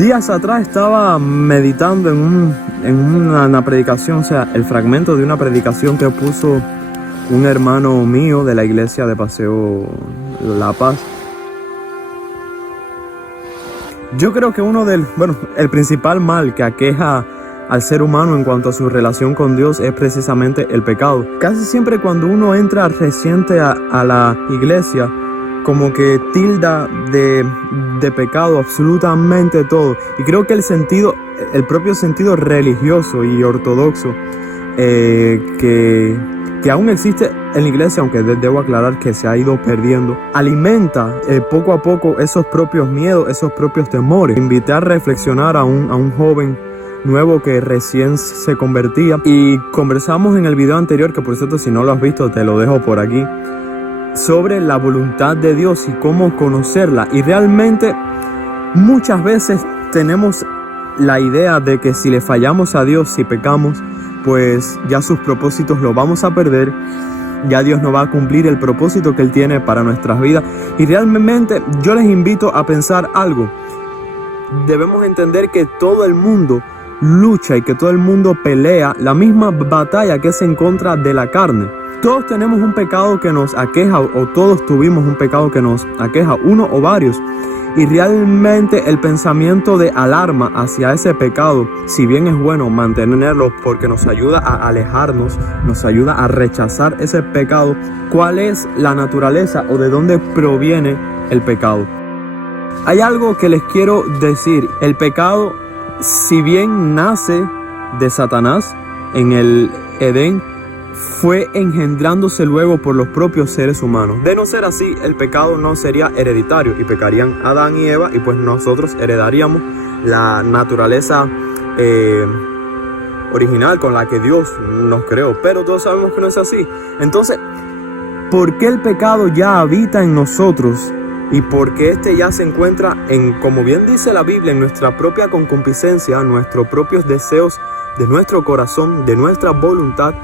Días atrás estaba meditando en una predicación, o sea, el fragmento de una predicación que puso un hermano mío de la iglesia de Paseo La Paz. Yo creo que el principal mal que aqueja al ser humano en cuanto a su relación con Dios es precisamente el pecado. Casi siempre cuando uno entra reciente a la iglesia, como que tilda de pecado absolutamente todo. Y creo que el propio sentido religioso y ortodoxo que aún existe en la iglesia, aunque debo aclarar que se ha ido perdiendo, alimenta poco a poco esos propios miedos, esos propios temores. Invité a reflexionar a un joven nuevo que recién se convertía, y conversamos en el video anterior, que por cierto, si no lo has visto, te lo dejo por aquí, sobre la voluntad de Dios y cómo conocerla. Y realmente muchas veces tenemos la idea de que si le fallamos a Dios, si pecamos, pues ya sus propósitos los vamos a perder, ya Dios no va a cumplir el propósito que Él tiene para nuestras vidas. Y realmente yo les invito a pensar algo. Debemos entender que todo el mundo lucha y que todo el mundo pelea la misma batalla, que es en contra de la carne. Todos tenemos un pecado que nos aqueja, o todos tuvimos un pecado que nos aqueja, uno o varios. Y realmente el pensamiento de alarma hacia ese pecado, si bien es bueno mantenerlo porque nos ayuda a alejarnos, nos ayuda a rechazar ese pecado, ¿cuál es la naturaleza o de dónde proviene el pecado? Hay algo que les quiero decir. El pecado, si bien nace de Satanás en el Edén, fue engendrándose luego por los propios seres humanos. De no ser así, el pecado no sería hereditario y pecarían Adán y Eva, y pues nosotros heredaríamos la naturaleza original con la que Dios nos creó. Pero todos sabemos que no es así. Entonces, ¿por qué el pecado ya habita en nosotros? Y porque este ya se encuentra como bien dice la Biblia, en nuestra propia concupiscencia, nuestros propios deseos de nuestro corazón, de nuestra voluntad.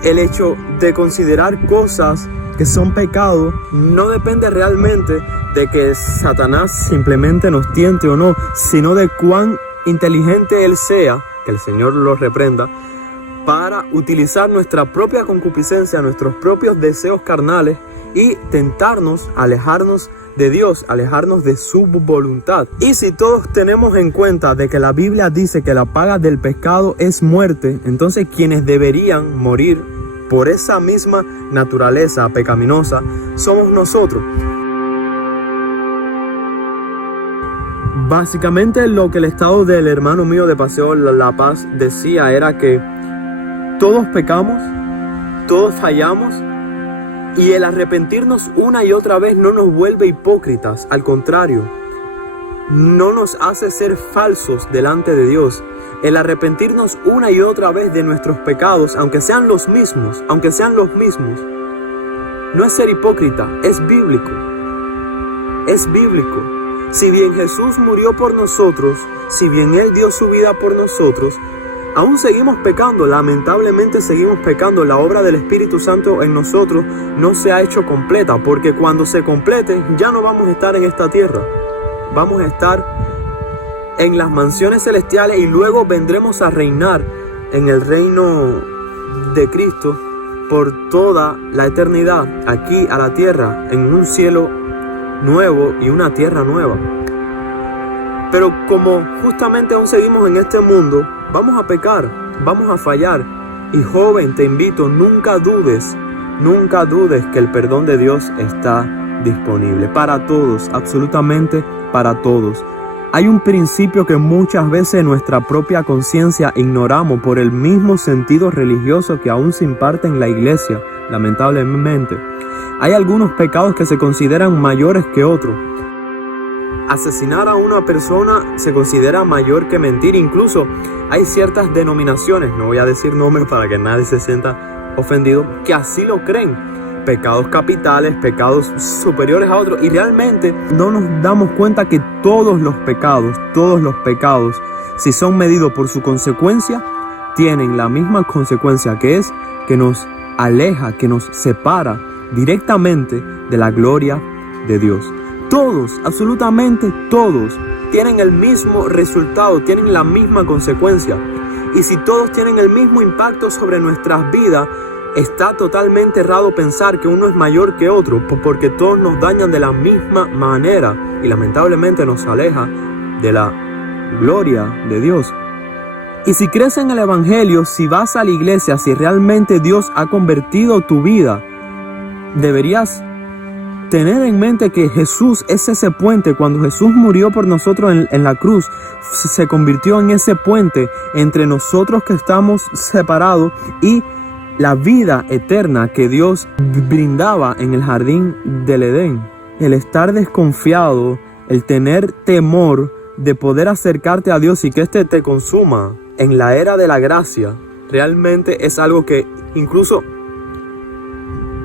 El hecho de considerar cosas que son pecado no depende realmente de que Satanás simplemente nos tiente o no, sino de cuán inteligente él sea, que el Señor lo reprenda, para utilizar nuestra propia concupiscencia, nuestros propios deseos carnales, y tentarnos, alejarnos de Dios, alejarnos de su voluntad. Y si todos tenemos en cuenta de que la Biblia dice que la paga del pecado es muerte, entonces quienes deberían morir por esa misma naturaleza pecaminosa somos nosotros. Básicamente lo que el estado del hermano mío de Paseo La Paz decía era que todos pecamos, todos fallamos, y el arrepentirnos una y otra vez no nos vuelve hipócritas. Al contrario, no nos hace ser falsos delante de Dios. El arrepentirnos una y otra vez de nuestros pecados, aunque sean los mismos, no es ser hipócrita, es bíblico. Es bíblico. Si bien Jesús murió por nosotros, si bien Él dio su vida por nosotros, aún seguimos pecando, lamentablemente seguimos pecando. La obra del Espíritu Santo en nosotros no se ha hecho completa, porque cuando se complete ya no vamos a estar en esta tierra. Vamos a estar en las mansiones celestiales y luego vendremos a reinar en el reino de Cristo por toda la eternidad, aquí a la tierra, en un cielo nuevo y una tierra nueva. Pero como justamente aún seguimos en este mundo, vamos a pecar, vamos a fallar. Y joven, te invito, nunca dudes que el perdón de Dios está disponible para todos, absolutamente para todos. Hay un principio que muchas veces nuestra propia conciencia ignoramos por el mismo sentido religioso que aún se imparte en la iglesia, lamentablemente. Hay algunos pecados que se consideran mayores que otros. Asesinar a una persona se considera mayor que mentir. Incluso hay ciertas denominaciones, no voy a decir nombres para que nadie se sienta ofendido, que así lo creen. Pecados capitales, pecados superiores a otros. Y realmente no nos damos cuenta que todos los pecados, si son medidos por su consecuencia, tienen la misma consecuencia, que es que nos aleja, que nos separa directamente de la gloria de Dios. Todos, absolutamente todos, tienen el mismo resultado, tienen la misma consecuencia. Y si todos tienen el mismo impacto sobre nuestras vidas, está totalmente errado pensar que uno es mayor que otro, porque todos nos dañan de la misma manera y lamentablemente nos aleja de la gloria de Dios. Y si crees en el Evangelio, si vas a la iglesia, si realmente Dios ha convertido tu vida, deberías tener en mente que Jesús es ese puente. Cuando Jesús murió por nosotros en la cruz, se convirtió en ese puente entre nosotros que estamos separados y la vida eterna que Dios brindaba en el jardín del Edén. El estar desconfiado, el tener temor de poder acercarte a Dios y que este te consuma en la era de la gracia, realmente es algo que incluso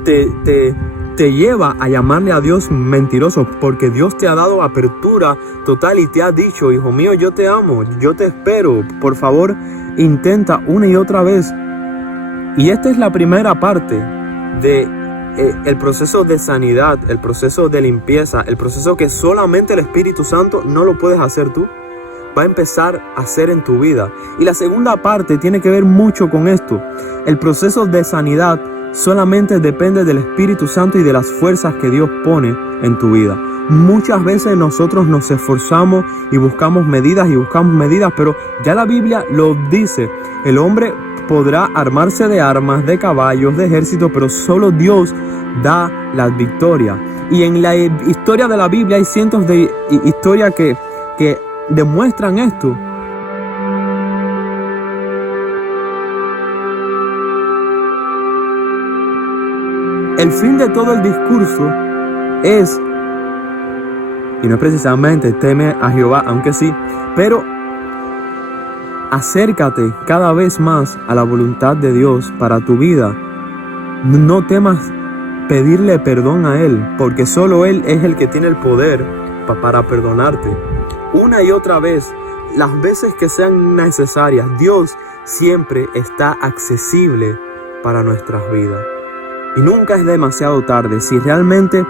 te lleva a llamarle a Dios mentiroso, porque Dios te ha dado apertura total y te ha dicho: hijo mío, yo te amo, yo te espero, por favor, intenta una y otra vez. Y esta es la primera parte de el proceso de sanidad, el proceso de limpieza, el proceso que solamente el Espíritu Santo no lo puedes hacer tú, va a empezar a hacer en tu vida. Y la segunda parte tiene que ver mucho con esto. El proceso de sanidad solamente depende del Espíritu Santo y de las fuerzas que Dios pone en tu vida. Muchas veces nosotros nos esforzamos y buscamos medidas, pero ya la Biblia lo dice: el hombre podrá armarse de armas, de caballos, de ejércitos, pero solo Dios da la victoria. Y en la historia de la Biblia hay cientos de historias que demuestran esto. El fin de todo el discurso es, y no es precisamente teme a Jehová, aunque sí, pero acércate cada vez más a la voluntad de Dios para tu vida. No temas pedirle perdón a Él, porque solo Él es el que tiene el poder para perdonarte. Una y otra vez, las veces que sean necesarias, Dios siempre está accesible para nuestras vidas. Y nunca es demasiado tarde. Si realmente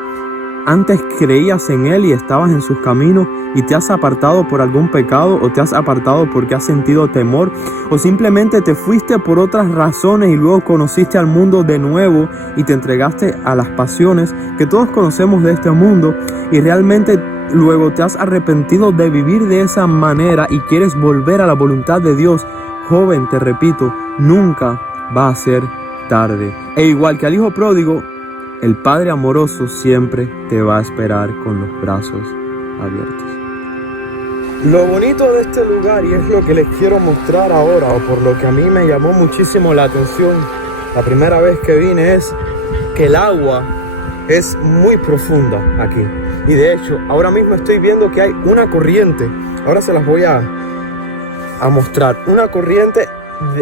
antes creías en Él y estabas en sus caminos y te has apartado por algún pecado, o te has apartado porque has sentido temor, o simplemente te fuiste por otras razones y luego conociste al mundo de nuevo y te entregaste a las pasiones que todos conocemos de este mundo, y realmente luego te has arrepentido de vivir de esa manera y quieres volver a la voluntad de Dios, joven, te repito, nunca va a ser tarde. E igual que al hijo pródigo, el Padre amoroso siempre te va a esperar con los brazos abiertos. Lo bonito de este lugar, y es lo que les quiero mostrar ahora, o por lo que a mí me llamó muchísimo la atención la primera vez que vine, es que el agua es muy profunda aquí. Y de hecho, ahora mismo estoy viendo que hay una corriente. Ahora se las voy a mostrar. Una corriente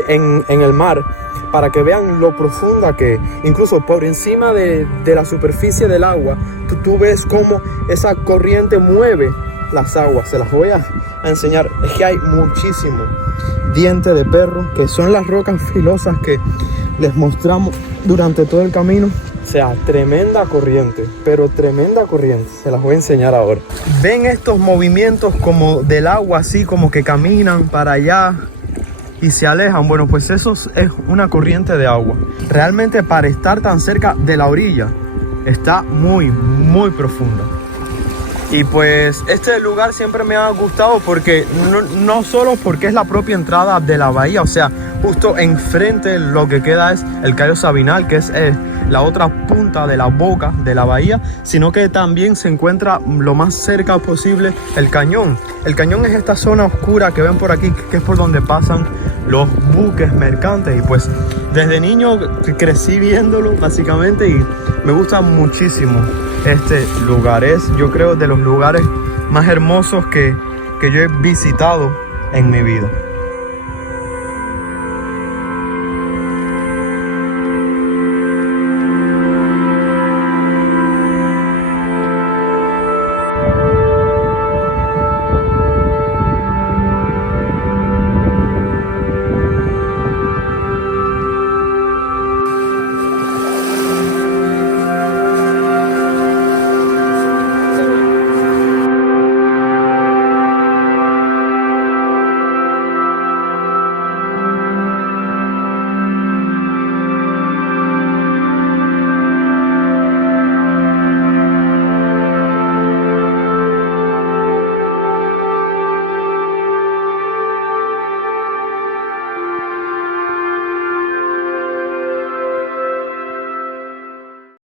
en el mar, para que vean lo profunda que, incluso por encima de la superficie del agua, tú ves cómo esa corriente mueve las aguas. Se las voy a enseñar. Es que hay muchísimo diente de perro, que son las rocas filosas que les mostramos durante todo el camino. O sea, tremenda corriente, pero tremenda corriente. Se las voy a enseñar ahora. ¿Ven estos movimientos como del agua, así como que caminan para allá y se alejan? Bueno, pues eso es una corriente de agua. Realmente, para estar tan cerca de la orilla, está muy, muy profunda. Y pues este lugar siempre me ha gustado porque no solo porque es la propia entrada de la bahía, o sea, justo enfrente lo que queda es el Cayo Sabinal, que es la otra punta de la boca de la bahía, sino que también se encuentra lo más cerca posible el cañón. El cañón es esta zona oscura que ven por aquí, que es por donde pasan los buques mercantes, y pues desde niño crecí viéndolo básicamente y me gusta muchísimo este lugar. Es, yo creo, de los lugares más hermosos que yo he visitado en mi vida.